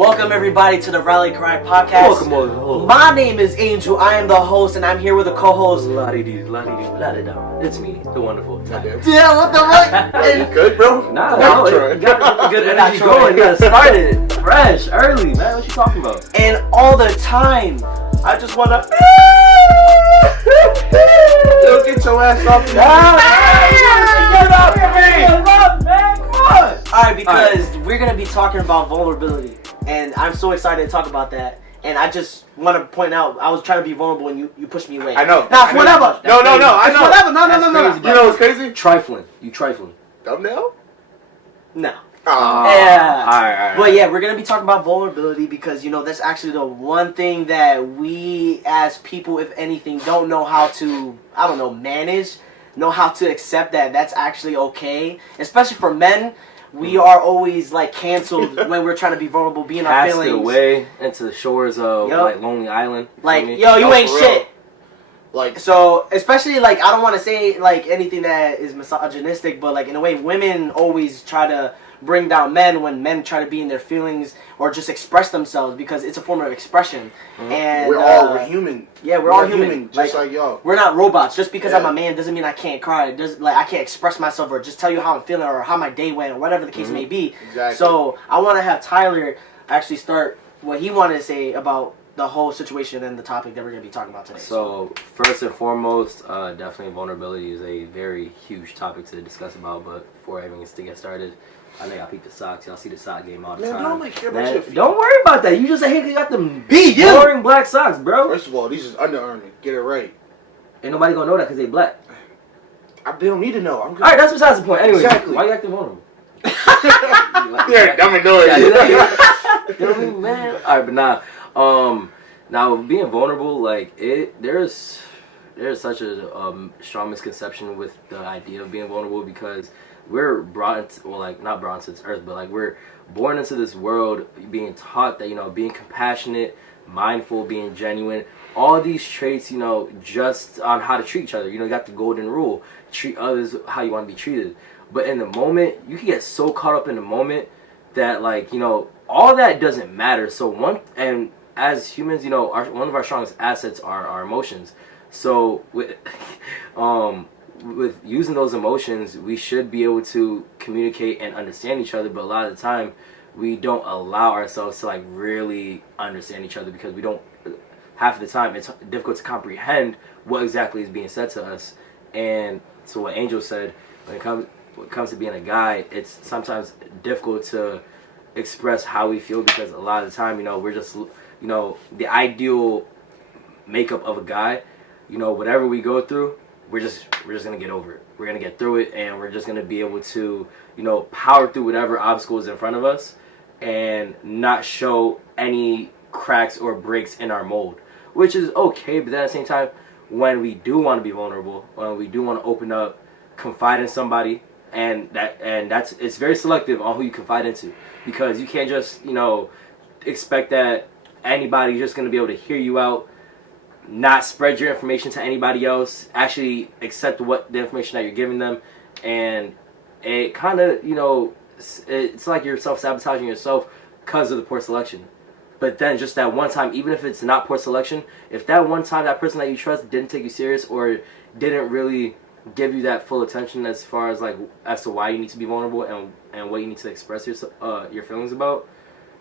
Welcome everybody to the Rally Cry Podcast. Welcome. My name is Angel. I am the host, and I'm here with a co-host. It's me, the wonderful. Yeah, what the fuck? You good, bro? Nah, no, you got the good energy going. You got started fresh, early, man. What you talking about? And all the time, I just wanna. Yo, get your ass off me. Get off me, man! Come on. All right, because we're gonna be talking about vulnerability, and I'm so excited to talk about that. And I just want to point out, I was trying to be vulnerable, and you pushed me away. I know. Nah, whatever. No, I know. Whatever. No. You know what's crazy? Trifling. You trifling. Thumbnail? No. Yeah. All right. But yeah, we're going to be talking about vulnerability because, you know, that's actually the one thing that we as people, if anything, don't know how to, manage, know how to accept that that's actually okay. Especially for men, we are always, like, canceled when we're trying to be vulnerable, being our Cast feelings. away into the shores of, like, Lonely Island. Like, yo, you ain't shit. Like, so, especially, like, I don't want to say, like, anything that is misogynistic, but, like, in a way, women always try to bring down men when men try to be in their feelings or just express themselves because it's a form of expression. Mm-hmm. And we're human. Yeah, we're all human. Just like y'all. We're not robots. Just because I'm a man doesn't mean I can't cry. I can't express myself or just tell you how I'm feeling or how my day went or whatever the case may be. Exactly. So I want to have Tyler actually start what he wanted to say about the whole situation and the topic that we're going to be talking about today. So first and foremost, definitely vulnerability is a very huge topic to discuss about. But before everything is to get started, I know y'all peep the socks. Y'all see the sock game all the time. Man, don't care about your feet. Don't worry about that. You just say, hey, you got them you boring black socks, bro. First of all, these is Under Armour. Get it right. Ain't nobody gonna know that because they black. They don't need to know. I'm good. All right, that's besides the point. Anyway, Exactly. Why you acting vulnerable? Yeah, dumb and noise. You know what I mean, man? All right, but now being vulnerable, like there's such a strong misconception with the idea of being vulnerable because we're brought into, well, like not brought into this earth, but like we're born into this world being taught that, you know, being compassionate, mindful, being genuine, all these traits, you know, just on how to treat each other. You know, you got the golden rule: treat others how you want to be treated. But in the moment, you can get so caught up in the moment that, like, you know, all that doesn't matter. So as humans, you know, one of our strongest assets are our emotions. So with using those emotions, we should be able to communicate and understand each other. But a lot of the time, we don't allow ourselves to, like, really understand each other because we don't. Half of the time, it's difficult to comprehend what exactly is being said to us. And so what Angel said, when it comes to being a guy, it's sometimes difficult to express how we feel because a lot of the time, you know, we're just, you know, the ideal makeup of a guy, you know, whatever we go through, we're just gonna get over it. We're gonna get through it, and we're just gonna be able to, you know, power through whatever obstacle is in front of us and not show any cracks or breaks in our mold, which is okay. But then at the same time, when we do want to be vulnerable, when we do want to open up, confide in somebody, it's very selective on who you confide into, because you can't just, you know, expect that anybody's just going to be able to hear you out, not spread your information to anybody else, actually accept the information that you're giving them. And it kind of, you know, it's like you're self-sabotaging yourself because of the poor selection. But then just that one time, even if it's not poor selection, if that one time that person that you trust didn't take you serious or didn't really give you that full attention as far as, like, as to why you need to be vulnerable and what you need to express your feelings about,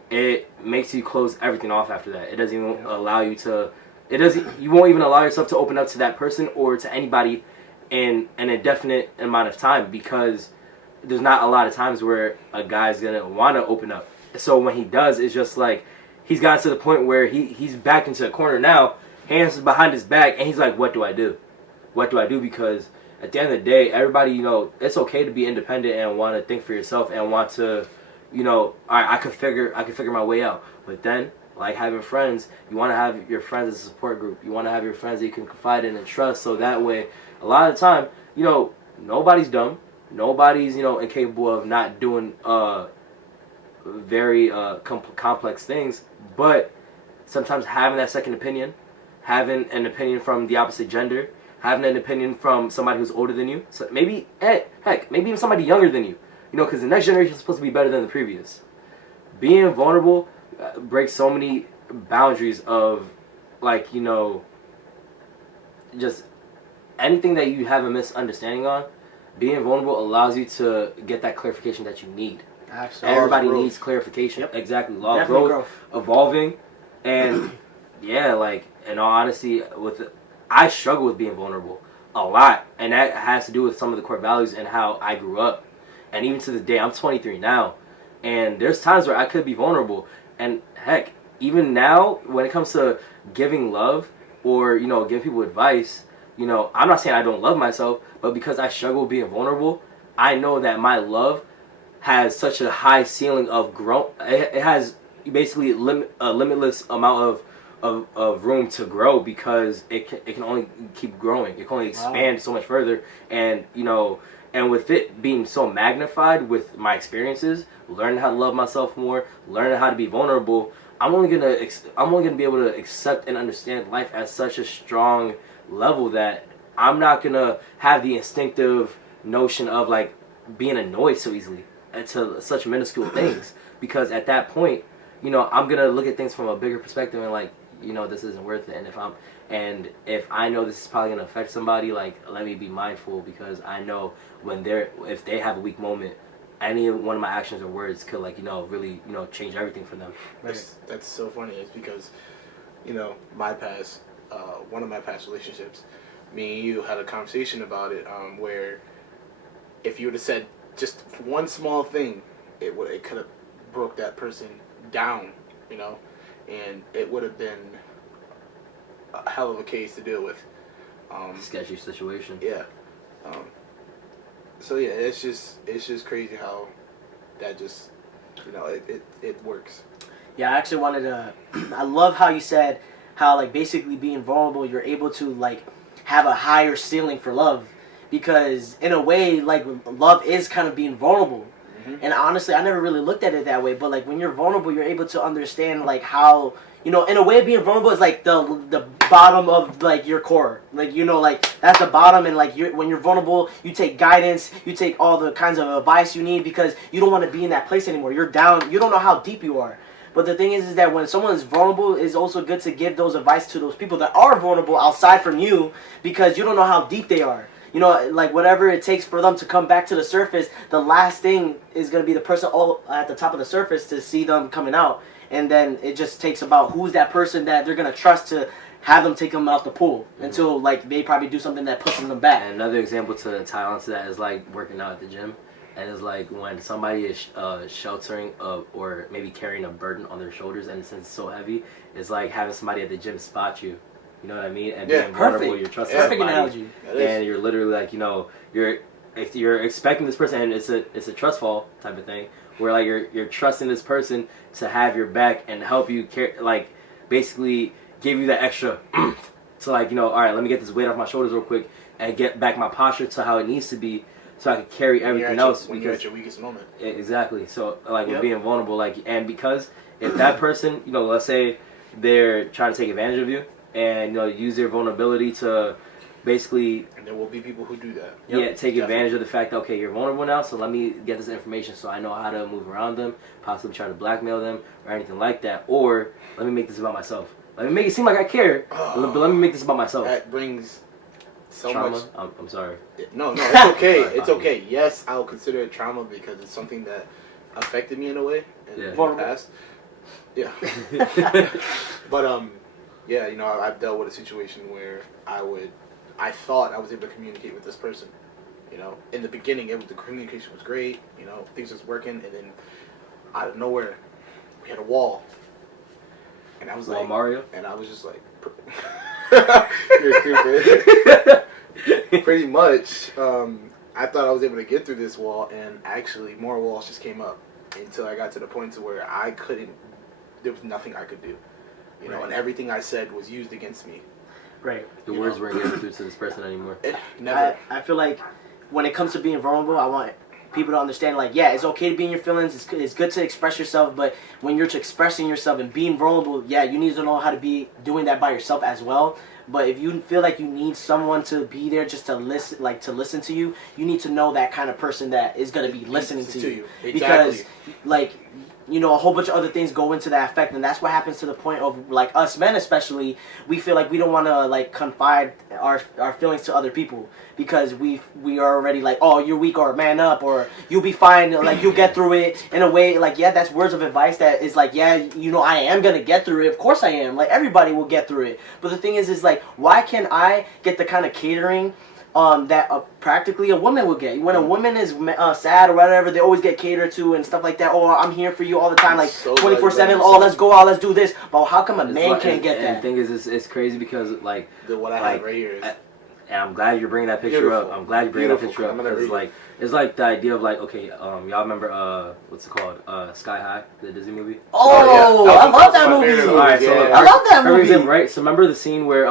it makes you close everything off after that. It doesn't even allow you to, you won't even allow yourself to open up to that person or to anybody in an indefinite amount of time, because there's not a lot of times where a guy's gonna want to open up. So when he does, it's just like he's gotten to the point where he's back into a corner now, hands behind his back, and he's like, what do I do? What do I do? Because at the end of the day, everybody, you know, it's okay to be independent and want to think for yourself and want to, you know, all right, I could figure my way out. But then, like having friends, you want to have your friends as a support group. You want to have your friends that you can confide in and trust, so that way, a lot of the time, you know, nobody's dumb. Nobody's, you know, incapable of not doing very complex things. But sometimes having that second opinion, having an opinion from the opposite gender, having an opinion from somebody who's older than you, so maybe, heck, maybe even somebody younger than you, you know, because the next generation is supposed to be better than the previous. Being vulnerable breaks so many boundaries of, like, you know, just anything that you have a misunderstanding on. Being vulnerable allows you to get that clarification that you need. Absolutely. Everybody needs clarification. Yep. Exactly. Law of Definitely growth, evolving, and yeah, like, in all honesty, I struggle with being vulnerable a lot, and that has to do with some of the core values and how I grew up. And even to this day, I'm 23 now, and there's times where I could be vulnerable. And heck, even now, when it comes to giving love or, you know, giving people advice, you know, I'm not saying I don't love myself, but because I struggle with being vulnerable, I know that my love has such a high ceiling of growth. It has basically a limitless amount of room to grow, because it can only keep growing. It can only expand so much further. And, you know, and with it being so magnified with my experiences, learning how to love myself more, learning how to be vulnerable, I'm only gonna be able to accept and understand life at such a strong level that I'm not gonna have the instinctive notion of, like, being annoyed so easily to such minuscule things, because at that point, you know, I'm gonna look at things from a bigger perspective and, like, you know, this isn't worth it. And if I know this is probably gonna affect somebody, like, let me be mindful, because I know if they have a weak moment, any one of my actions or words could, like, you know, really, you know, change everything for them. That's so funny. It's because, you know, my past, one of my past relationships, me and you had a conversation about it, where if you would have said just one small thing, it could have broke that person down, you know, and it would have been a hell of a case to deal with. Sketchy situation. Yeah. So yeah, it's just crazy how that just, you know, it works. Yeah, I actually wanted to. I love how you said how, like, basically being vulnerable, you're able to, like, have a higher ceiling for love, because in a way, like, love is kind of being vulnerable. And honestly, I never really looked at it that way, but, like, when you're vulnerable, you're able to understand, like, how, you know, in a way, being vulnerable is like the bottom of, like, your core. Like, you know, like, that's the bottom, and, like, when you're vulnerable, you take guidance, you take all the kinds of advice you need, because you don't want to be in that place anymore. You're down. You don't know how deep you are. But the thing is that when someone is vulnerable, it's also good to give those advice to those people that are vulnerable outside from you, because you don't know how deep they are. You know, like, whatever it takes for them to come back to the surface, the last thing is going to be the person all at the top of the surface to see them coming out. And then it just takes about who's that person that they're going to trust to have them take them out the pool until, like, they probably do something that pushes them back. And another example to tie on to that is, like, working out at the gym. And it's like when somebody is sheltering or maybe carrying a burden on their shoulders, and since it's so heavy, it's like having somebody at the gym spot you. You know what I mean? And being vulnerable, you're trusting perfect somebody, analogy. and you're literally, like, you know, if you're expecting this person, and it's a trust fall type of thing, where, like, you're trusting this person to have your back and help you like, basically give you that extra to, like, you know, all right, let me get this weight off my shoulders real quick and get back my posture to how it needs to be, so I can carry everything else. When you're at your weakest moment. Exactly. So, like, with being vulnerable, like, and because if that person, you know, let's say they're trying to take advantage of you, and, you know, use their vulnerability to basically, and there will be people who do that. Take advantage of the fact that, okay, you're vulnerable now, so let me get this information so I know how to move around them, possibly try to blackmail them or anything like that, or let me make this about myself. Let me make it seem like I care, but let me make this about myself. That brings so trauma. much. I'm sorry. No, it's okay. It's okay. Yes, I'll consider it trauma because it's something that affected me in a way in the past. Yeah. But yeah, you know, I've dealt with a situation where I thought I was able to communicate with this person. You know, in the beginning, the communication was great. You know, things was working, and then out of nowhere, we had a wall, and I was like, Mario, and I was just like, you're stupid. Pretty much, I thought I was able to get through this wall, and actually, more walls just came up until I got to the point to where I couldn't. There was nothing I could do. You know, and everything I said was used against me. Right. The words weren't getting through to this person anymore. Never. I feel like when it comes to being vulnerable, I want people to understand, like, yeah, it's okay to be in your feelings. It's good to express yourself, but when you're expressing yourself and being vulnerable, yeah, you need to know how to be doing that by yourself as well. But if you feel like you need someone to be there just to listen to you, you need to know that kind of person that is going to be listening to you. Exactly. Because, like, you know, a whole bunch of other things go into that effect, and that's what happens to the point of, like, us men especially, we feel like we don't want to, like, confide our feelings to other people, because we are already like, oh, you're weak, or man up, or you'll be fine, like, you'll get through it, in a way, like, yeah, that's words of advice that is like, yeah, you know, I am gonna get through it, of course I am, like, everybody will get through it, but the thing is like, why can't I get the kind of catering that practically a woman would get? When a woman is sad or whatever, they always get catered to and stuff like that. Oh, I'm here for you all the time, like, 24/7. Oh, let's go out, let's do this. But how come a man can't get that? And the thing is, it's crazy because, like, what I have right here is. And I'm glad you're bringing that picture up. I'm glad you're bringing that picture up, because, like, it's like the idea of, like, okay, y'all remember what's it called, Sky High, the Disney movie? Oh, yeah. I love that movie. Alright, so I love that movie. Right? So remember the scene where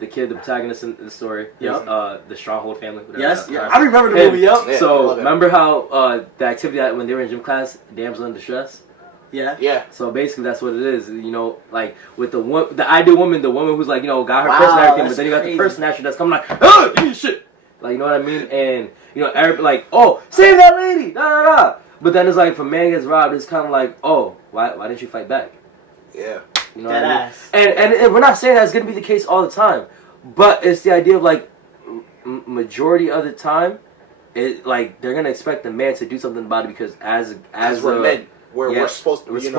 the kid, the protagonist in the story, the Stronghold family. Yes, yeah, I remember the movie. Yep. Yeah, so remember how the activity that when they were in gym class, damsel in distress. Yeah. Yeah. So basically, that's what it is. You know, like with the ideal woman, the woman who's like, you know, got her person and everything, but then you got the person actually that's coming like, oh, give me shit. Like, you know what I mean? And you know, everybody like, oh, save that lady, da da da. But then it's like, if a man gets robbed, it's kind of like, oh, why didn't you fight back? Yeah. You know what I mean? And we're not saying that's gonna be the case all the time, but it's the idea of like majority of the time, it like they're gonna expect the man to do something about it, because as we're men. We're supposed to step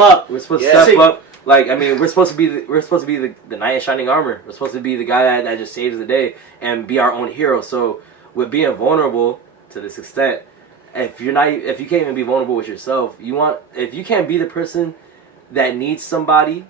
up. We're supposed to step up. Like, I mean, we're supposed to be the knight in shining armor. We're supposed to be the guy that just saves the day and be our own hero. So with being vulnerable to this extent, if you can't even be vulnerable with yourself, if you can't be the person that needs somebody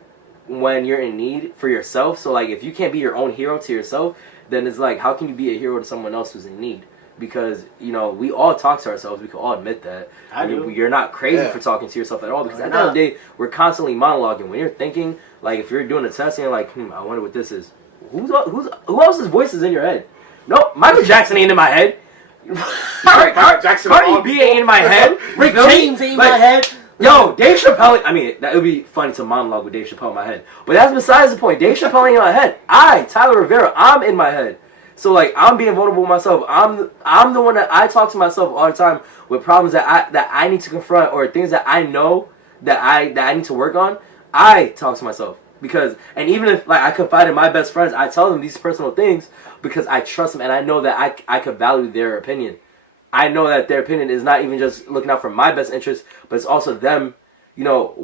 when you're in need for yourself. So like, if you can't be your own hero to yourself, then it's like, how can you be a hero to someone else who's in need? Because, you know, we all talk to ourselves. We can all admit that. You're not crazy for talking to yourself at all. Because at the end of the day, we're constantly monologuing. When you're thinking, like, if you're doing a test and you're like, I wonder what this is. Who else's voice is in your head? No, Michael Jackson ain't in my head. Cardi B ain't in my head. Rick James ain't in my head. Yo, Dave Chappelle, I mean, that would be funny to monologue with Dave Chappelle in my head. But that's besides the point. Dave Chappelle ain't in my head. Tyler Rivera, I'm in my head. So like, I'm being vulnerable with myself. I'm the one that I talk to myself all the time with problems that I need to confront, or things that I know that I need to work on. I talk to myself, because, and even if like I confide in my best friends, I tell them these personal things because I trust them and I know that I could value their opinion. I know that their opinion is not even just looking out for my best interest, but it's also them, you know,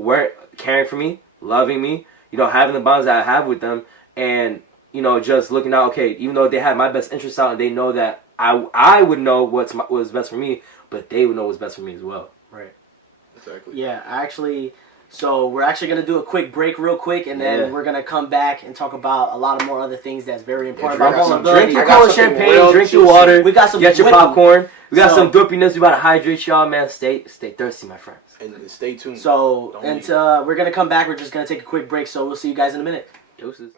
caring for me, loving me, you know, having the bonds that I have with them, and you know, just looking out, okay, even though they have my best interests out and they know that I would know what's best for me, but they would know what's best for me as well. Right. Exactly. Yeah, so we're actually going to do a quick break real quick, and then we're going to come back and talk about a lot of more other things that's very important. Drink your cola champagne, drink your water, we got some get your popcorn. We got some doopiness. We about to hydrate y'all, man. Stay thirsty, my friends. And stay tuned. So, we're going to come back. We're just going to take a quick break, so we'll see you guys in a minute. Doses.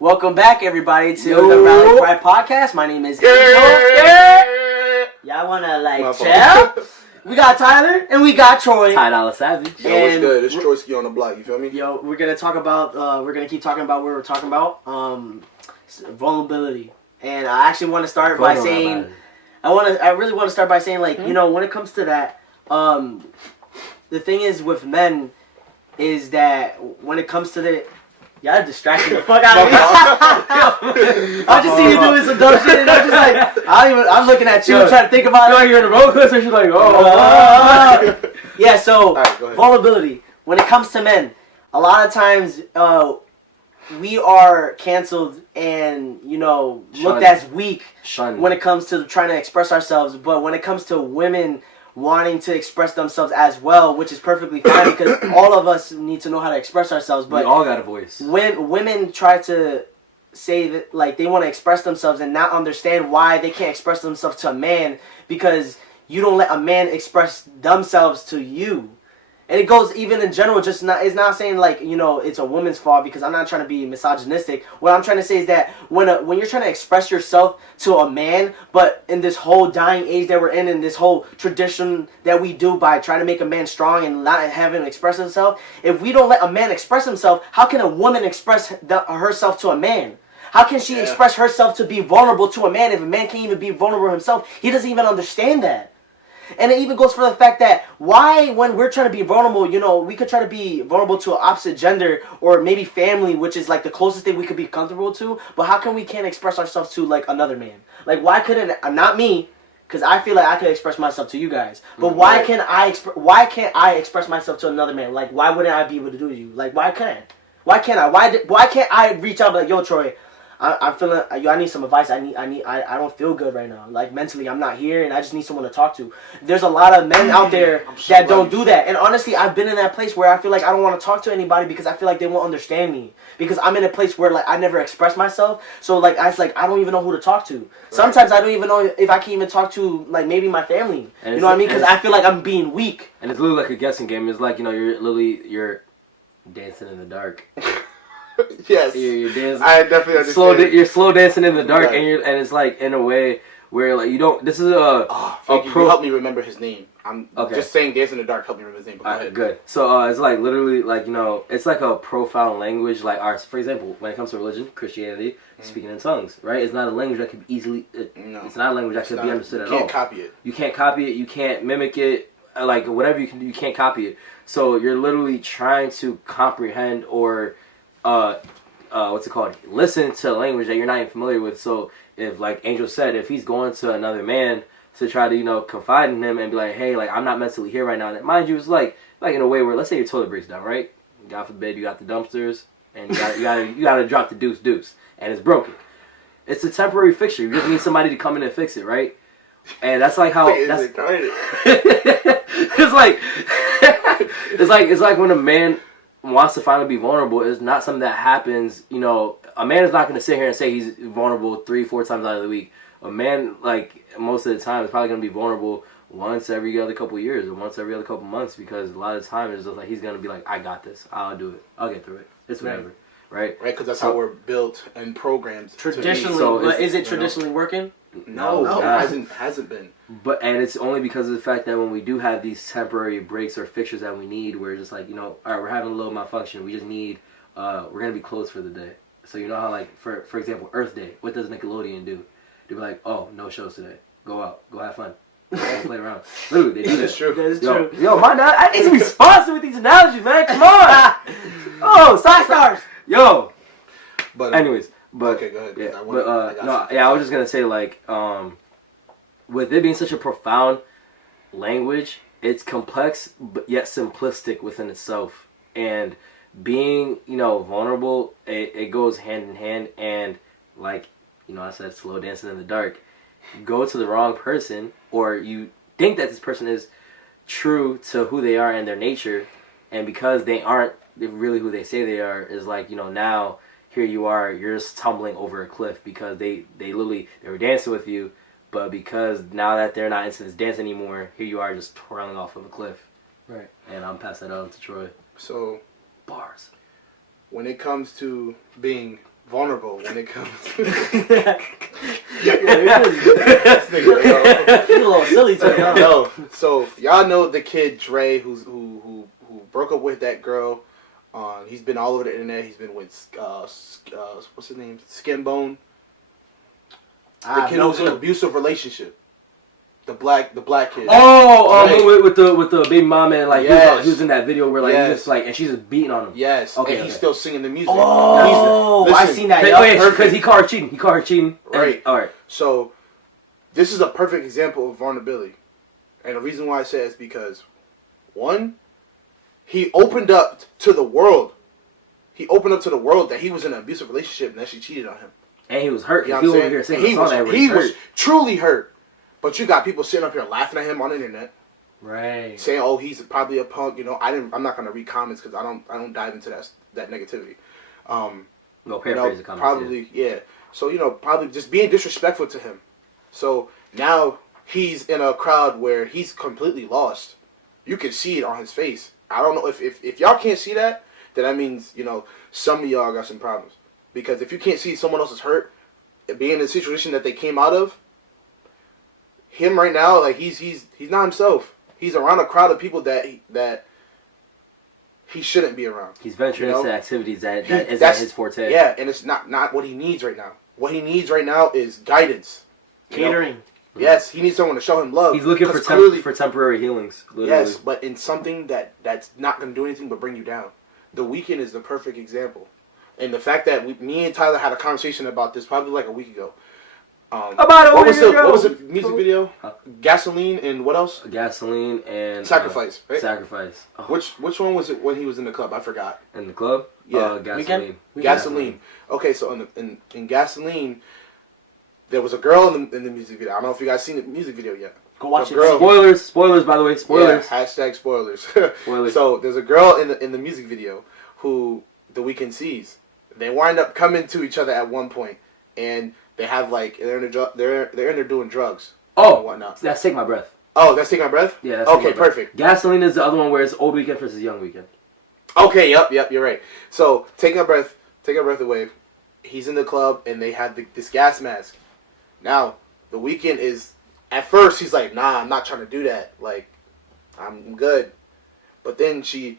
Welcome back, everybody, to the Rally Cry Podcast. My name is Angel. Y'all want to, like, chill? We got Tyler, and we got Troy. $5 Savage. Yo, what's good? It's Troyski on the block, you feel me? Yo, we're going to talk about, we're going to keep talking about what we're talking about, vulnerability. And I actually want to start by saying, I really want to start by saying, like, you know, when it comes to that, the thing is with men is that when it comes to the... Y'all distracting the fuck out of me. I just see you doing some dumb shit, and I'm just like, I'm looking at you, trying to think about it. You're in a roller coaster, she's like, oh. Yeah, so, right, vulnerability. When it comes to men, a lot of times, we are canceled and, you know, looked as weak when it comes to trying to express ourselves. But when it comes to women wanting to express themselves as well, which is perfectly fine, because all of us need to know how to express ourselves. But we all got a voice. When women try to say that, like, they want to express themselves and not understand why they can't express themselves to a man, because you don't let a man express themselves to you. And it goes even in general, it's not saying, like, you know, it's a woman's fault, because I'm not trying to be misogynistic. What I'm trying to say is that when you're trying to express yourself to a man, but in this whole dying age that we're in this whole tradition that we do by trying to make a man strong and not having him express himself, if we don't let a man express himself, how can a woman express herself to a man? How can she express herself to be vulnerable to a man if a man can't even be vulnerable himself? He doesn't even understand that. And it even goes for the fact that why, when we're trying to be vulnerable, you know, we could try to be vulnerable to an opposite gender or maybe family, which is like the closest thing we could be comfortable to. But how come we can't express ourselves to like another man? Like, why couldn't, not me, because I feel like I could express myself to you guys. But why can't I express myself to another man? Like, why wouldn't I be able to do to you? Like, why can't I? Why can't I? Why can't I reach out and be like, yo, Troy, I'm feeling, I need some advice. I don't feel good right now. Like, mentally, I'm not here, and I just need someone to talk to. There's a lot of men out there that don't do that. And honestly, I've been in that place where I feel like I don't want to talk to anybody because I feel like they won't understand me. Because I'm in a place where, like, I never express myself. So, like, I don't even know who to talk to. Right. Sometimes I don't even know if I can even talk to, like, maybe my family. You know what I mean? Because I feel like I'm being weak. And it's literally like a guessing game. It's like, you know, you're dancing in the dark. Yes, you're dancing. I definitely understand. You're slow dancing in the dark, right. and it's like in a way where like you don't. This is a you help me remember his name. I'm just saying "dance in the dark" help me remember his name. But go ahead. Good. So it's like literally like, you know, it's like a profound language. Like ours, for example, when it comes to religion, Christianity, speaking in tongues, right? It's not a language that could be easily. It's not a language that could be understood at all. You can't copy it. You can't copy it. You can't mimic it. Like whatever you can do, you can't copy it. So you're literally trying to comprehend or what's it called? Listen to a language that you're not even familiar with. So if, like Angel said, if he's going to another man to try to, you know, confide in him and be like, hey, like, I'm not mentally here right now. And mind you, it's like in a way where, let's say your toilet breaks down, right? God forbid, you got the dumpsters and you gotta drop the deuce, and it's broken. It's a temporary fixture. You just need somebody to come in and fix it, right? And that's like how it's like when a man wants to finally be vulnerable. It's not something that happens, you know. A man is not going to sit here and say he's vulnerable 3-4 times out of the week. A man, like, most of the time is probably going to be vulnerable once every other couple of years or once every other couple of months, because a lot of the time it's just like he's going to be like, I got this, I'll do it, I'll get through it, it's whatever, right? Because that's how we're built and programmed traditionally. But is it traditionally working? No, it hasn't been. And it's only because of the fact that when we do have these temporary breaks or fixtures that we need, we're just like, you know, all right, we're having a little malfunction. We just need, we're gonna be closed for the day. So you know how, like, for example, Earth Day, what does Nickelodeon do? They be like, oh, no shows today. Go out, go have fun, go play around. Literally, they do that. That's true. That is true. Yo, I need to be responsive with these analogies, man. Come on. Oh, stars. Yo. But anyways. But, okay, go ahead. Yeah, I was just gonna say, like, with it being such a profound language, it's complex but yet simplistic within itself. And being, you know, vulnerable, it goes hand in hand. And like, you know, I said, slow dancing in the dark. Go to the wrong person, or you think that this person is true to who they are and their nature, and because they aren't really who they say they are, is like, you know, now. Here you are, you're just tumbling over a cliff because they were dancing with you, but because now that they're not into this dance anymore, here you are just twirling off of a cliff. Right. And I'm passing that on to Troy. So, bars. When it comes to being vulnerable, when it comes to you're a little silly today, huh? No. So y'all know the kid Dre who broke up with that girl. He's been all over the internet. He's been with what's his name? Skinbone. The kid who was in an abusive relationship. The black kid. Oh, with the baby mama, and like yes. he was in that video where like he's just like, and she's just beating on him. Yes. Okay. And he's still singing the music. Oh, I seen that. Because he called her cheating. Right. All right. So this is a perfect example of vulnerability, and the reason why I say it is because, one, he opened up to the world. He opened up to the world that he was in an abusive relationship and that she cheated on him. And he was hurt. You know what I'm saying? He was truly hurt. But you got people sitting up here laughing at him on the internet. Right. Saying, oh, he's probably a punk. You know, I'm not going to read comments because I don't dive into that negativity. No, paraphrase the comments. Probably, yeah. So, you know, probably just being disrespectful to him. So now he's in a crowd where he's completely lost. You can see it on his face. I don't know if y'all can't see that, then that means, you know, some of y'all got some problems. Because if you can't see someone else's hurt, being in the situation that they came out of, him right now, like he's not himself. He's around a crowd of people that he shouldn't be around. He's venturing into activities that isn't his forte. Yeah, and it's not what he needs right now. What he needs right now is guidance. Catering. Yes, he needs someone to show him love. He's looking for temporary healings. Literally. Yes, but in something that's not going to do anything but bring you down. The Weeknd is the perfect example. And the fact that me and Tyler had a conversation about this probably like a week ago. What was the music video? Gasoline and what else? Gasoline and Sacrifice. Right? Sacrifice. Oh. Which one was it when he was in the club? I forgot. In the club? Yeah, Gasoline. Gasoline. Okay, so in Gasoline, there was a girl in the music video. I don't know if you guys seen the music video yet. Go watch it. Spoilers, by the way. Spoilers. Yeah, hashtag spoilers. So there's a girl in the music video who the Weeknd sees. They wind up coming to each other at one point, and they have like they're in there doing drugs. Oh, and whatnot. That's Take My Breath. Oh, that's Take My Breath. Yeah. That's okay, perfect. Gasoline is the other one where it's Old Weeknd versus Young Weeknd. Okay, yep, you're right. So Take Our Breath Away. He's in the club and they have this gas mask. Now the Weeknd is at first he's like, nah, I'm not trying to do that. Like, I'm good. But then she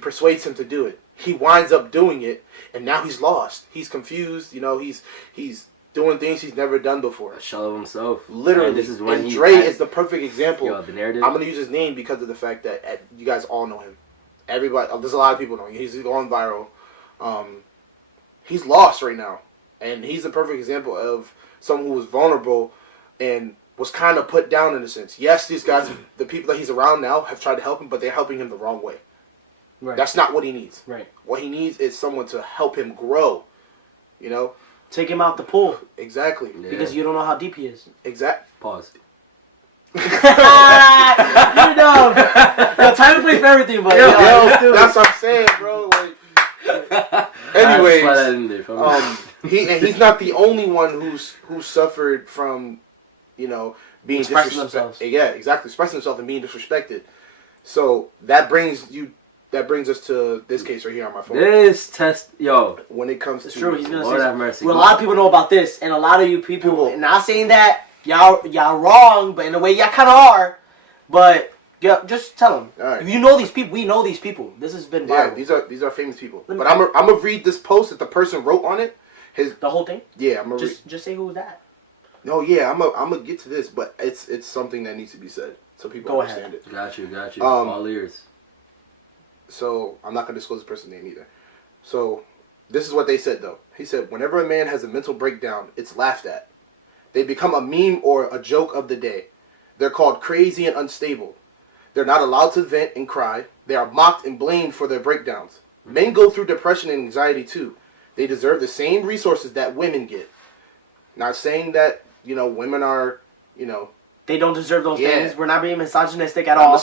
persuades him to do it. He winds up doing it, and now he's lost. He's confused. He's doing things he's never done before. A shell of himself. Literally. And this is when Dre is the perfect example. Yo, the narrative. I'm gonna use his name because of the fact that you guys all know him. Everybody, there's a lot of people know him. He's going viral. He's lost right now, and he's the perfect example of someone who was vulnerable and was kind of put down in a sense. Yes, these guys, the people that he's around now, have tried to help him, but they're helping him the wrong way. Right. That's not what he needs. Right. What he needs is someone to help him grow. Take him out the pool. Exactly. Yeah. Because you don't know how deep he is. Pause. You're dumb. Yo, time to play for everything, but that's what I'm saying, bro. Like, anyways, he's not the only one who suffered from, being expressing themselves. Yeah, exactly, expressing himself and being disrespected. So that brings us to this case right here on my phone. This test, yo. When it comes it's to true, he's gonna Lord say have mercy. Well, a lot of people know about this, and a lot of you people not saying that y'all wrong, but in a way y'all kind of are. But yeah, just tell them. All right. You know these people. We know these people. This has been viral. Yeah, these are famous people. But I'm gonna read this post that the person wrote on it. The whole thing. Yeah, I'm gonna just say who's that. No, yeah, I'm gonna get to this, but it's something that needs to be said so people understand it. Got you. All ears. So I'm not gonna disclose the person's name either. So this is what they said though. He said, whenever a man has a mental breakdown, it's laughed at. They become a meme or a joke of the day. They're called crazy and unstable. They're not allowed to vent and cry. They are mocked and blamed for their breakdowns. Men go through depression and anxiety too. They deserve the same resources that women get. Not saying that, women are, They don't deserve those things. We're not being misogynistic at all.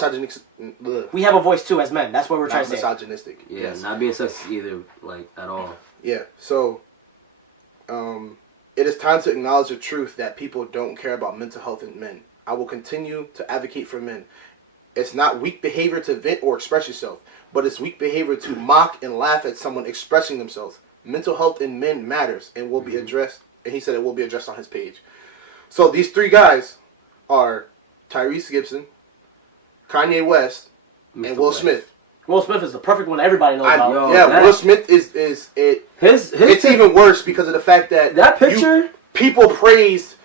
We have a voice too as men. That's what we're trying to say. Misogynistic. Yeah, yes. Not being sexist either, at all. Yeah, so it is time to acknowledge the truth that people don't care about mental health in men. I will continue to advocate for men. It's not weak behavior to vent or express yourself, but it's weak behavior to mock and laugh at someone expressing themselves. Mental health in men matters and will be addressed, and he said it will be addressed on his page. So these three guys are Tyrese Gibson, Kanye West, and Will Smith. Will Smith is the perfect one everybody knows about. Will Smith is it. It's even worse because of the fact that picture people praised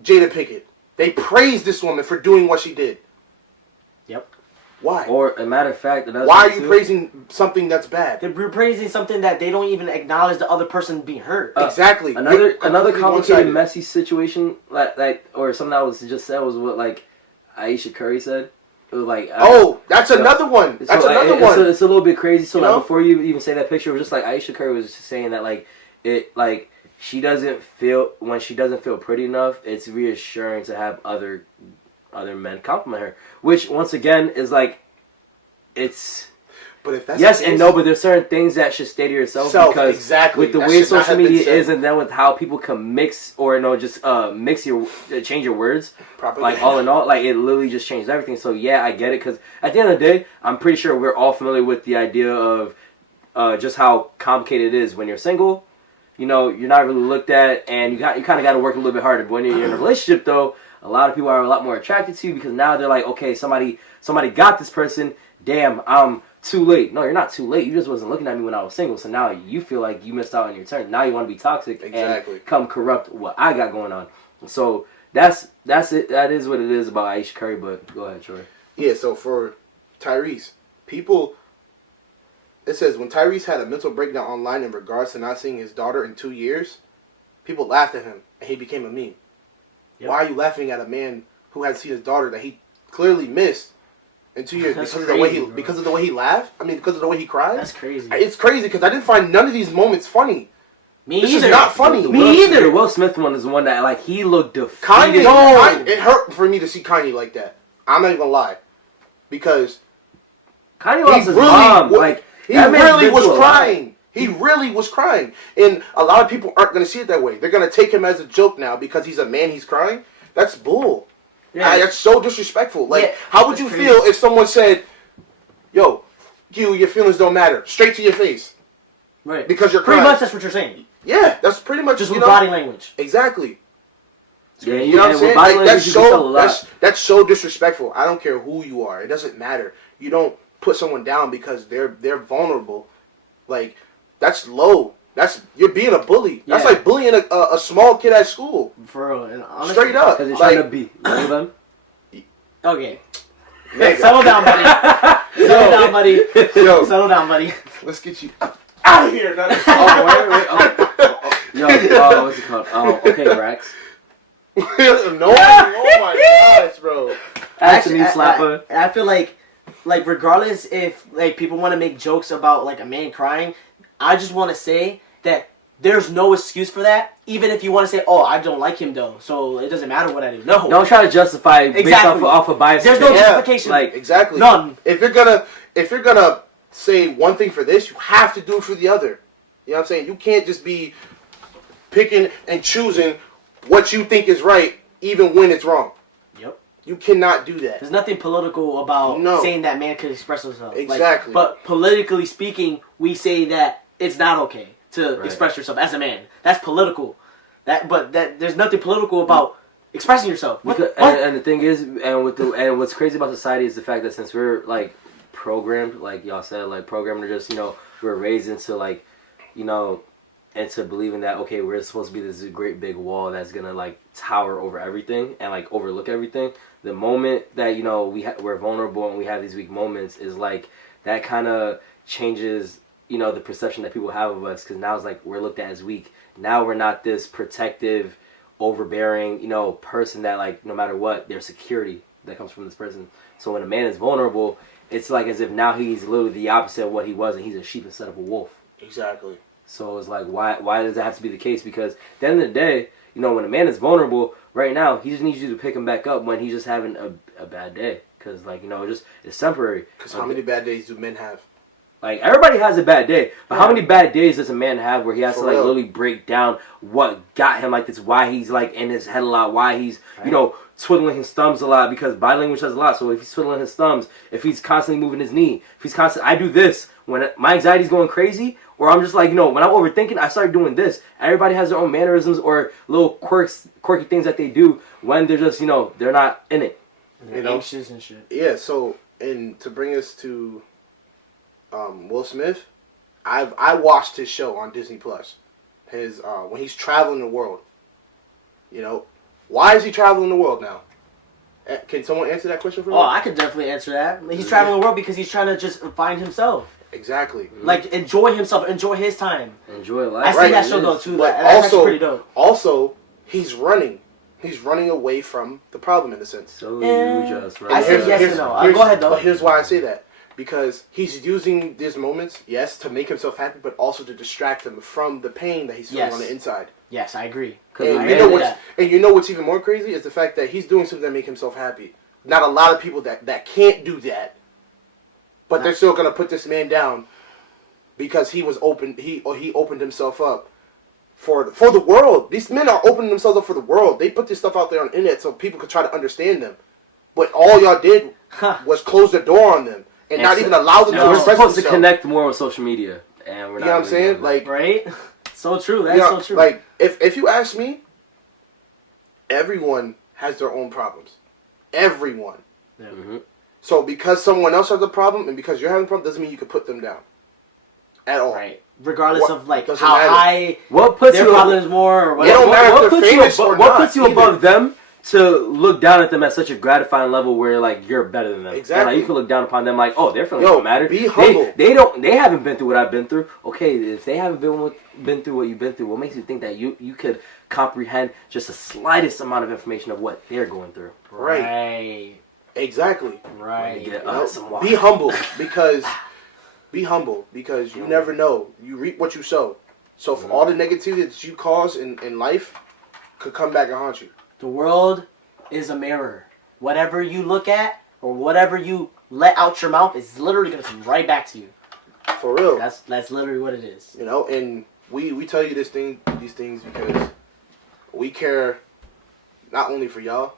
Jada Pinkett. They praised this woman for doing what she did. Yep. Why? Or a matter of fact, why are you praising something that's bad? They're praising something that they don't even acknowledge the other person being hurt. Exactly. Another complicated, messy situation, or something that was just said was what Aisha Curry said. It was that's another one. That's another one. It's a little bit crazy. So before you even say that picture, it was just Aisha Curry was just saying that she doesn't feel when she doesn't feel pretty enough. It's reassuring to have other men compliment her, which once again is it's. But if that's yes and no, but there's certain things that should stay to yourself because with the way social media is, and then with how people can mix or change your words, all in all, it literally just changed everything. So yeah, I get it because at the end of the day, I'm pretty sure we're all familiar with the idea of just how complicated it is when you're single. You're not really looked at, and you kind of got to work a little bit harder. But when you're in a relationship, though, a lot of people are a lot more attracted to you because now they're like, okay, somebody got this person. Damn, I'm too late. No, you're not too late. You just wasn't looking at me when I was single. So now you feel like you missed out on your turn. Now you want to be toxic and come corrupt what I got going on. So that's it. That is what it is about Aisha Curry. But go ahead, Troy. Yeah. So for Tyrese, it says when Tyrese had a mental breakdown online in regards to not seeing his daughter in 2 years, people laughed at him and he became a meme. Yep. Why are you laughing at a man who had seen his daughter that he clearly missed in 2 years because of the way he laughed? I mean, because of the way he cried. That's crazy. It's crazy because I didn't find none of these moments funny. This is not funny. Me either. The Will Smith one is the one that like he looked defeated. Kanye, it hurt for me to see Kanye like that. I'm not even gonna lie, because Kanye lost his mom. Like he really was crying. He really was crying, and a lot of people aren't gonna see it that way. They're gonna take him as a joke now because he's a man. He's crying. That's bull. Yeah. That's so disrespectful. Like, how would you feel if someone said, "Yo, your feelings don't matter," straight to your face? Right. Because you're crying. Pretty much that's what you're saying. Yeah, that's pretty much just with body language. Exactly. Yeah, you know what I'm saying? Like, that's so disrespectful. I don't care who you are. It doesn't matter. You don't put someone down because they're vulnerable. Like, that's low. You're being a bully. That's like bullying a small kid at school. For real. And honestly, straight up. Because you're trying to be one of them. Okay. Settle down, buddy. Settle down, buddy. Yo, settle down, buddy. Let's get you out of here. Wait. Yo, what's it called? Okay, Rex. No, oh my gosh, bro. Actually, slapper. I feel like regardless if like people want to make jokes about like a man crying, I just want to say that there's no excuse for that. Even if you want to say, "Oh, I don't like him though, so it doesn't matter what I do." No, don't try to justify based off of bias. There's no justification. Like exactly none. If you're gonna say one thing for this, you have to do it for the other. You know what I'm saying? You can't just be picking and choosing what you think is right, even when it's wrong. Yep. You cannot do that. There's nothing political about saying that man could express himself. Exactly. But politically speaking, we say that it's not okay to express yourself as a man. That's political. But there's nothing political about expressing yourself. And the thing is, and what's crazy about society is the fact that since we're like programmed, like y'all said, like programmed to just we're raised into like into believing that okay, we're supposed to be this great big wall that's gonna like tower over everything and like overlook everything. The moment that we're vulnerable and we have these weak moments is like that kind of changes the perception that people have of us, because now it's like we're looked at as weak. Now we're not this protective, overbearing person that like no matter what, there's security that comes from this person. So when a man is vulnerable, it's like as if now he's literally the opposite of what he was, and he's a sheep instead of a wolf. Exactly. So it's like, why does that have to be the case? Because at the end of the day, when a man is vulnerable, right now, he just needs you to pick him back up when he's just having a bad day. Because, it's temporary. Because how many bad days do men have? Like, everybody has a bad day. But how many bad days does a man have where he has to, like, literally break down what got him like this, why he's, like, in his head a lot, why he's, twiddling his thumbs a lot, because body language says a lot. So if he's twiddling his thumbs, if he's constantly moving his knee, if he's constantly, I do this when my anxiety's going crazy, or I'm just like, when I'm overthinking, I start doing this. Everybody has their own mannerisms or little quirky things that they do when they're just, they're not in it. Anxious and shit. Yeah, so, and to bring us to Will Smith, I watched his show on Disney Plus. His when he's traveling the world. Why is he traveling the world now? Can someone answer that question for me? Oh, I could definitely answer that. He's traveling the world because he's trying to just find himself. Exactly. Like, enjoy himself, enjoy his time. Enjoy life. I see that show, though, too. But that's actually pretty dope. Also, he's running. He's running away from the problem, in a sense. So you just right. I said yes or no. Go ahead, though. But here's why I say that. Because he's using these moments, yes, to make himself happy, but also to distract him from the pain that he's feeling on the inside. Yes, I agree. And you know what's even more crazy is the fact that he's doing something to make himself happy. Not a lot of people that can't do that, but they're still gonna put this man down because he was open. He opened himself up for the world. These men are opening themselves up for the world. They put this stuff out there on the internet so people could try to understand them. But all y'all did was close the door on them and not even allow them to express themselves. We're supposed to connect more with social media, and we're not. You know what I'm saying? Like, right? So true. That's so true. Like, if you ask me, everyone has their own problems. Everyone. Yeah. Mm-hmm. So because someone else has a problem and because you're having a problem doesn't mean you can put them down. At all. Right. regardless of like doesn't how matter. high What puts their you problems more or It whatever. don't matter if they're famous or what not puts you either. above them to look down at them at such a gratifying level where like you're better than them? Exactly. And, like, you can look down upon them like, oh, their feelings Yo, don't matter. be humble. They haven't been through what I've been through. Okay, if they haven't been through what you've been through, what makes you think that you could comprehend just the slightest amount of information of what they're going through? Right. Exactly. Right. Get some water. Be humble because you never know. You reap what you sow. So for all the negativity that you cause in life could come back and haunt you. The world is a mirror. Whatever you look at or whatever you let out your mouth is literally gonna come right back to you. For real. That's literally what it is. You know, and we tell you these things because we care not only for y'all,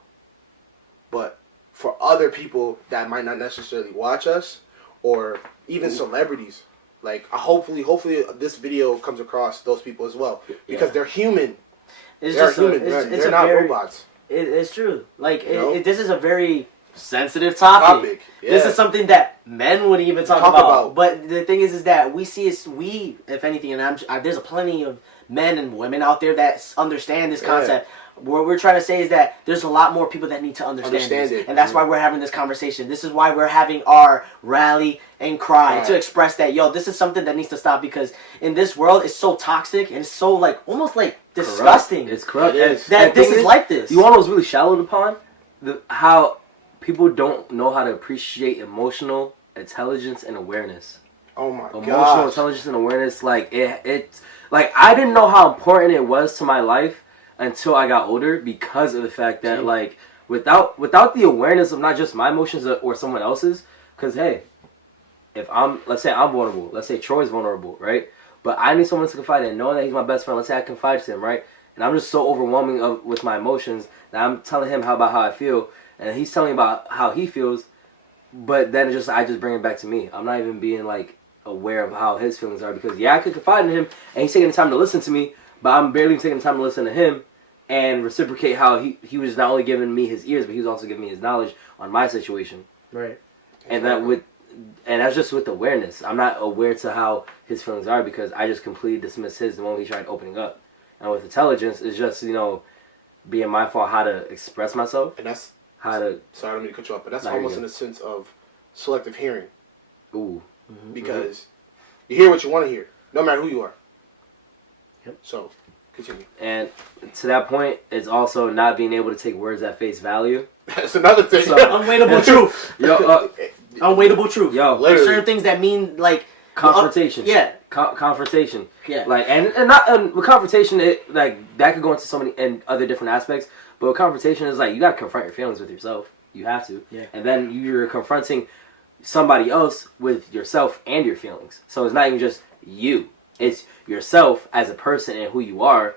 but for other people that might not necessarily watch us, or even celebrities. Like, hopefully this video comes across those people as well, because they're human. They're human. They're not robots. It's true. Like, You know? this is a very sensitive topic. Yeah. This is something that men wouldn't even talk about. But the thing is that if anything, and there's plenty of men and women out there that understand this concept. What we're trying to say is that there's a lot more people that need to understand this. it. And that's why we're having this conversation. This is why we're having our rally and cry to express that, yo, this is something that needs to stop, because in this world, it's so toxic and it's so, like, almost, like, disgusting. It's corrupt. That this is like this. You want to know what's really shallowed upon? How people don't know how to appreciate emotional intelligence and awareness. Oh my god. Emotional intelligence and awareness, like it's like I didn't know how important it was to my life until I got older, because of the fact that like without the awareness of not just my emotions or someone else's, because hey, if let's say I'm vulnerable, let's say Troy's vulnerable, right? But I need someone to confide in, knowing that he's my best friend. Let's say I confide to him, right? And I'm just so overwhelming with my emotions that I'm telling him about how I feel, and he's telling me about how he feels. But then I just bring it back to me. I'm not even being like aware of how his feelings are, because I could confide in him and he's taking the time to listen to me, but I'm barely taking the time to listen to him and reciprocate how he was not only giving me his ears, but he was also giving me his knowledge on my situation. Right. And that's just with awareness. I'm not aware to how his feelings are, because I just completely dismissed his the moment he tried opening up. And with intelligence, it's just, being mindful of how to express myself. And that's sorry, I don't mean to cut you off, but that's almost in a sense of selective hearing. Ooh. Because you hear what you want to hear, no matter who you are. Yep. So, continue. And to that point, it's also not being able to take words at face value. That's another thing. So, unwaitable truth. Unwaitable truth. Yo, there's certain things that mean like confrontation. Confrontation. Yeah. Like and with confrontation, it like that could go into so many and other different aspects. But with confrontation is like you gotta confront your feelings with yourself. You have to. Yeah. And then you're confronting somebody else with yourself and your feelings. So it's not even just you. It's yourself as a person and who you are,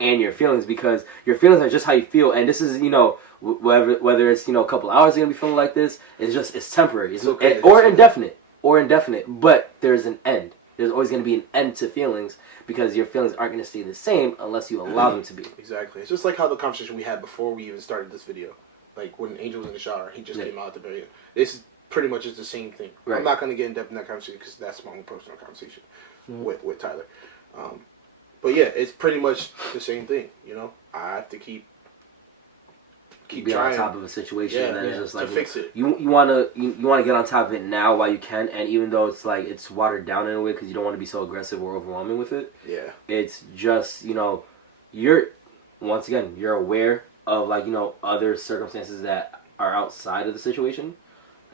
and your feelings, because your feelings are just how you feel. And this is, whether it's, a couple hours you're going to be feeling like this, it's temporary. It's okay, or indefinite. But there's an end. There's always going to be an end to feelings, because your feelings aren't going to stay the same unless you allow them to be. Exactly. It's just like how the conversation we had before we even started this video. Like when Angel was in the shower, he just came out at the very end. This is pretty much just the same thing. Right. I'm not going to get in depth in that conversation because that's my own personal conversation with Tyler. But yeah, it's pretty much the same thing. I have to keep Be trying on top of a situation that is just like to fix it. You want to get on top of it now while you can, and even though it's like it's watered down in a way because you don't want to be so aggressive or overwhelming with it. Yeah, it's just you're aware of other circumstances that are outside of the situation,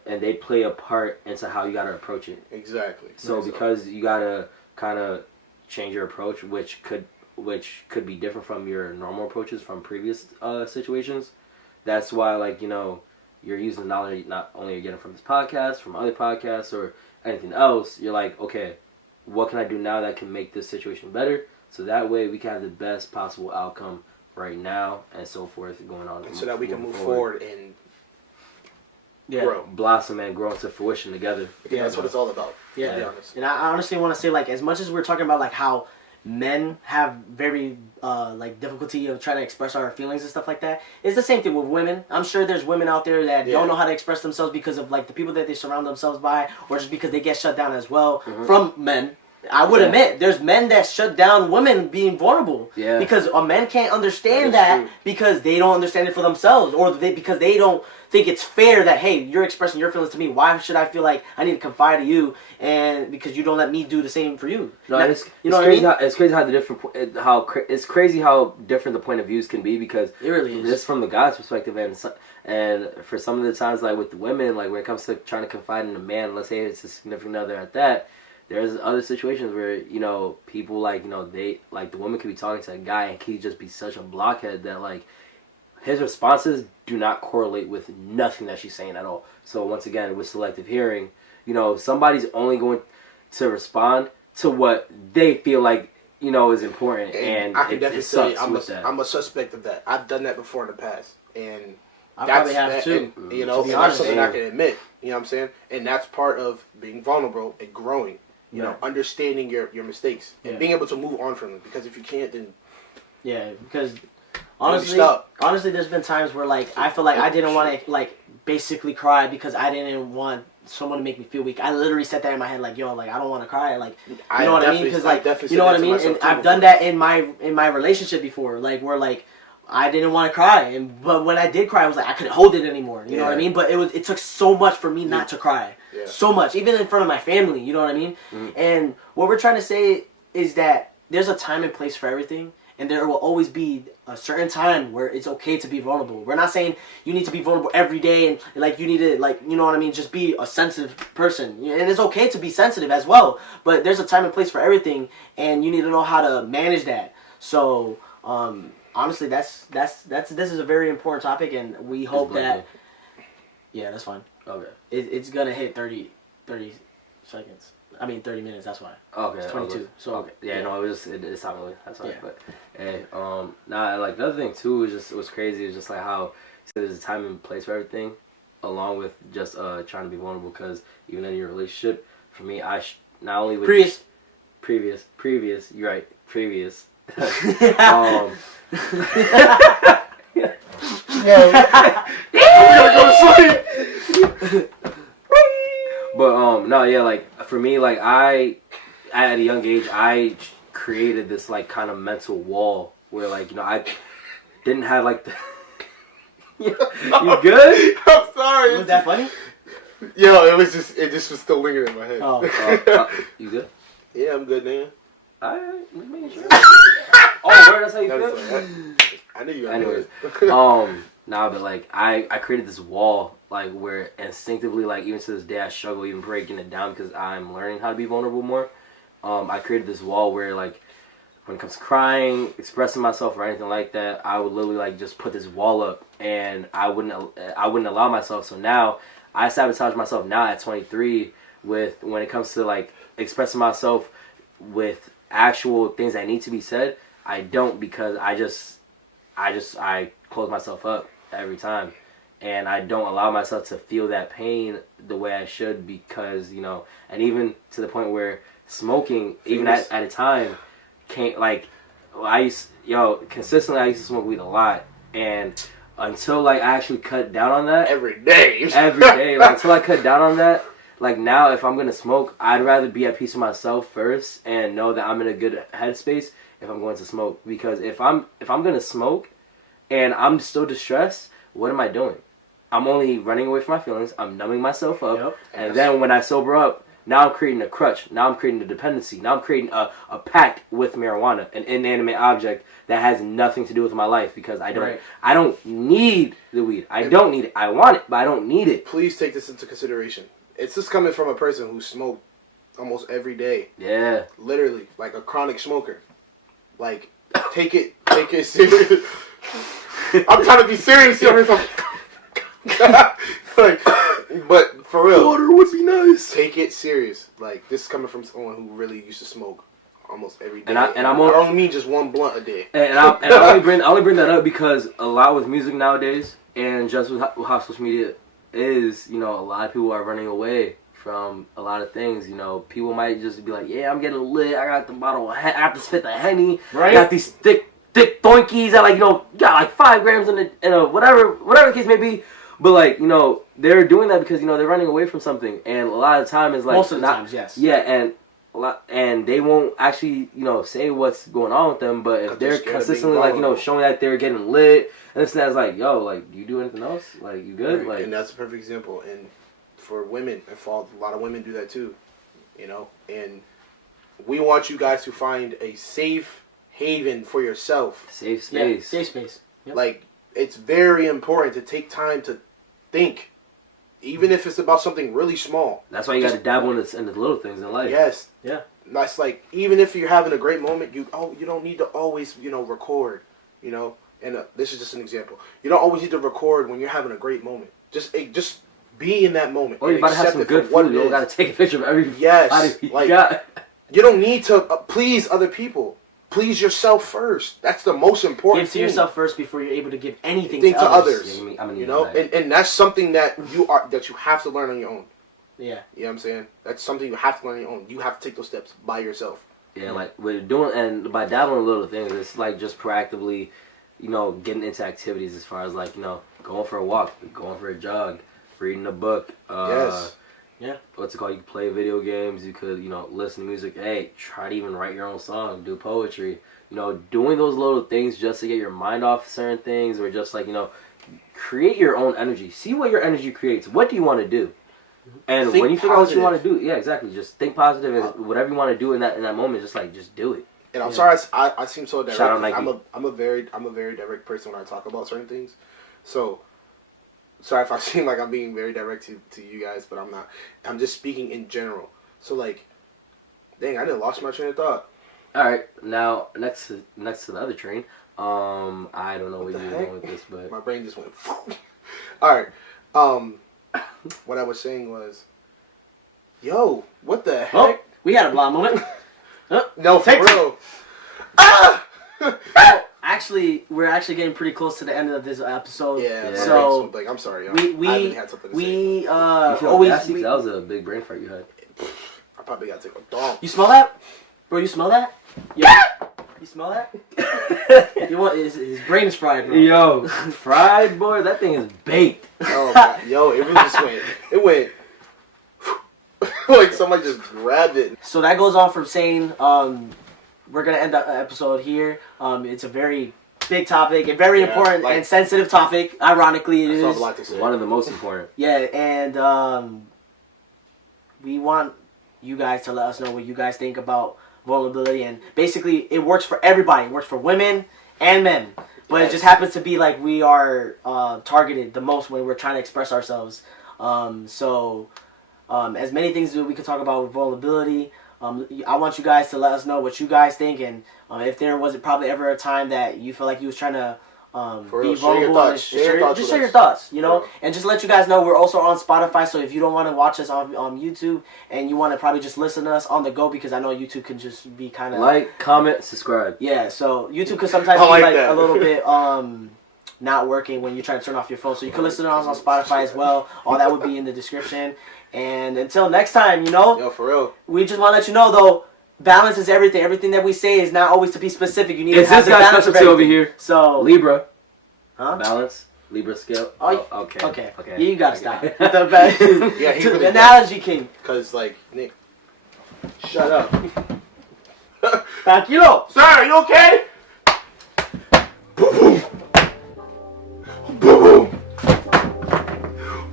and they play a part into how you got to approach it. Exactly. So because you got to kind of change your approach, which could be different from your normal approaches from previous situations. That's why, you're using the knowledge not only you're getting from this podcast, from other podcasts, or anything else. You're like, okay, what can I do now that can make this situation better? So that way we can have the best possible outcome right now, and so forth going on. And so that we can move forward and grow. Blossom and grow into fruition together. Yeah, that's what it's all about. Yeah. To be honest. And I honestly want to say, as much as we're talking about, how men have very difficulty of trying to express our feelings and stuff like that, it's the same thing with women. I'm sure there's women out there that don't know how to express themselves because of the people that they surround themselves by, or just because they get shut down as well from men. I would admit, there's men that shut down women being vulnerable. Yeah. Because a man can't understand that because they don't understand it for themselves, or because they don't think it's fair that, hey, you're expressing your feelings to me. Why should I feel like I need to confide to you, and because you don't let me do the same for you? No, now, it's crazy how different the point of views can be, because it really is. This from the guy's perspective, and for some of the times, like with the women, like when it comes to trying to confide in a man, let's say it's a significant other at that. There's other situations where, you know, people like, you know, they like the woman could be talking to a guy and he just be such a blockhead that like his responses do not correlate with nothing that she's saying at all. So once again, with selective hearing, you know, somebody's only going to respond to what they feel like, you know, is important, and I can definitely say I'm a suspect of that. I've done that before in the past, and I probably have too. And, you know, and that's something I can admit. You know what I'm saying? And that's part of being vulnerable and growing. You know, understanding your mistakes and being able to move on from them. Because if you can't, then because honestly, there's been times where like I feel like I didn't want to like basically cry because I didn't want someone to make me feel weak. I literally said that in my head, like, yo, like I don't want to cry, like, you know what I mean? Because like, you know what I mean? And I've done that in my relationship before, like where like I didn't want to cry, but when I did cry, I was like I couldn't hold it anymore. You know what I mean? But it took so much for me not to cry. Yeah. So much, even in front of my family, you know what I mean? And what we're trying to say is that there's a time and place for everything, and there will always be a certain time where it's okay to be vulnerable. We're not saying you need to be vulnerable every day, and like you need to, like, you know what I mean, just be a sensitive person. And it's okay to be sensitive as well, but there's a time and place for everything, and you need to know how to manage that. So honestly, this is a very important topic, and we hope that that's fine. Okay. It's gonna hit 30 seconds. I mean 30 minutes. That's why. Okay. It's 22. Okay. So okay. Yeah. No, it's not really. That's fine. Yeah. But hey, like the other thing too is just, it was crazy. It's just like how there's a time and place for everything, along with just trying to be vulnerable. Because even in your relationship, for me, not only with previous. You're right. Previous. But no, yeah, like for me, like at a young age, I created this like kind of mental wall where, like, you know, I didn't have like the you good? I'm sorry. Was that funny? Yo, it just was still lingering in my head. You good? Yeah, I'm good, man. Alright, making sure. Oh, word, that's how you feel? I knew you were. Anyways, nah, but like I created this wall, like where instinctively, like even to this day, I struggle even breaking it down because I'm learning how to be vulnerable more. I created this wall where, like, when it comes to crying, expressing myself or anything like that, I would literally like just put this wall up, and I wouldn't allow myself. So now I sabotage myself now at 23 with when it comes to like expressing myself with actual things that need to be said. I don't, because I close myself up every time, and I don't allow myself to feel that pain the way I should, because, you know, and even to the point where smoking, even at a time, can't, like, consistently I used to smoke weed a lot, and until like I actually cut down on that every day, like, until I cut down on that, like now if I'm gonna smoke, I'd rather be at peace with myself first and know that I'm in a good headspace if I'm going to smoke. Because if I'm gonna smoke and I'm still distressed, what am I doing? I'm only running away from my feelings. I'm numbing myself up, and then when I sober up, now I'm creating a crutch. Now I'm creating a dependency. Now I'm creating a pact with marijuana, an inanimate object that has nothing to do with my life, because I don't need the weed. I don't need it. I want it, but I don't need it. Please take this into consideration. It's just coming from a person who smoked almost every day. Yeah. Literally, like a chronic smoker. Like, take it serious. I'm trying to be serious here. Like, but for real, water would be nice. Take it serious. Like, this is coming from someone who really used to smoke almost every day. I don't mean just one blunt a day. And I only bring that up because a lot with music nowadays, and just with how social media is, you know, a lot of people are running away from a lot of things. You know, people might just be like, yeah, I'm getting lit. I got the bottle. I got this fifth of Henny. Right. I got these thick doinkies that, like, you know, got like 5 grams in a whatever the case may be. But, like, you know, they're doing that because, you know, they're running away from something. And a lot of the time is like... Most of the times, yes. Yeah, and and they won't actually, say what's going on with them. But if they're consistently showing that they're getting lit, and it's like, yo, like, do you do anything else? Like, you good? Right. Like, and that's a perfect example. And for women, a lot of women do that too, And we want you guys to find a safe haven for yourself. Safe space. Yeah, safe space. Yep. Like, it's very important to take time to think. Even if it's about something really small. That's why you got to dabble in the little things in life. Yes. Yeah. That's like, even if you're having a great moment, you don't need to always, record, And this is just an example. You don't always need to record when you're having a great moment. Just be in that moment. Or you're about to have some good food. You don't got to take a picture of every you don't need to please other people. Please yourself first. That's the most important thing. Give to yourself first before you're able to give anything to others. Yeah, and that's something that you have to learn on your own. Yeah. You know what I'm saying? That's something you have to learn on your own. You have to take those steps by yourself. Yeah, like we're doing, and by dabbling in little things, it's like just proactively, getting into activities as far as like, going for a walk, going for a jog, reading a book. Yes. Yeah. What's it called? You could play video games. You could, listen to music. Hey, try to even write your own song, do poetry. Doing those little things just to get your mind off certain things, or just like, create your own energy. See what your energy creates. What do you want to do? And think when you figure out what you want to positive. do, yeah, exactly. Just think positive, and whatever you want to do in that moment, just do it. And I'm sorry, I seem so direct. Shout out Nike. I'm a very direct person when I talk about certain things. So, sorry if I seem like I'm being very direct to you guys, but I'm not. I'm just speaking in general. So like, dang, I didn't lost my train of thought. All right, now next to the other train. I don't know what you're doing with this, but my brain just went. All right. What I was saying was, yo, what the heck? Oh, we had a blonde moment. No, for real. Actually, we're actually getting pretty close to the end of this episode. Yeah. So like, I'm sorry, y'all. I haven't had something to say. you feel that was a big brain fart you had. I probably gotta take a dog. You smell that, bro? You smell that? Yeah. You smell that? You want his brain is fried, bro. Yo, fried, boy. That thing is baked. Oh, God. Yo, it really just went. It went. Like somebody just grabbed it. So that goes on from saying, we're gonna end the episode here. It's a very big topic, a very important and sensitive topic. Ironically, it is One of the most important. Yeah, and we want you guys to let us know what you guys think about vulnerability, and basically it works for everybody. It works for women and men, but it just happens to be like we are targeted the most when we're trying to express ourselves. As many things that we could talk about with vulnerability. I want you guys to let us know what you guys think, and if there was probably ever a time that you feel like you was trying to be vulnerable, just share your thoughts, and just let you guys know we're also on Spotify. So if you don't want to watch us on YouTube and you want to probably just listen to us on the go, because I know YouTube can just be kind of like, comment, subscribe. Yeah, so YouTube could sometimes be like a little bit not working when you try to turn off your phone. So you can listen to us on Spotify as well. All that would be in the description. And until next time, Yo, for real. We just want to let you know, though, balance is everything. Everything that we say is not always to be specific. You need to have the balance of everything. Over here. So Libra. Huh? Balance. Libra scale. Oh, okay. Yeah, you gotta stop. Yeah, he really analogy king. Cause like, Nick, shut up. Tranquilo. Sir, are you okay? Boom boom. Boom boom.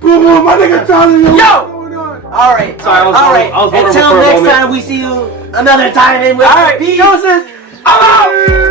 Boom boom. My nigga telling you. Yo. All right. Sorry, Until next time, we see you another time. And with all right. peace. I'm out.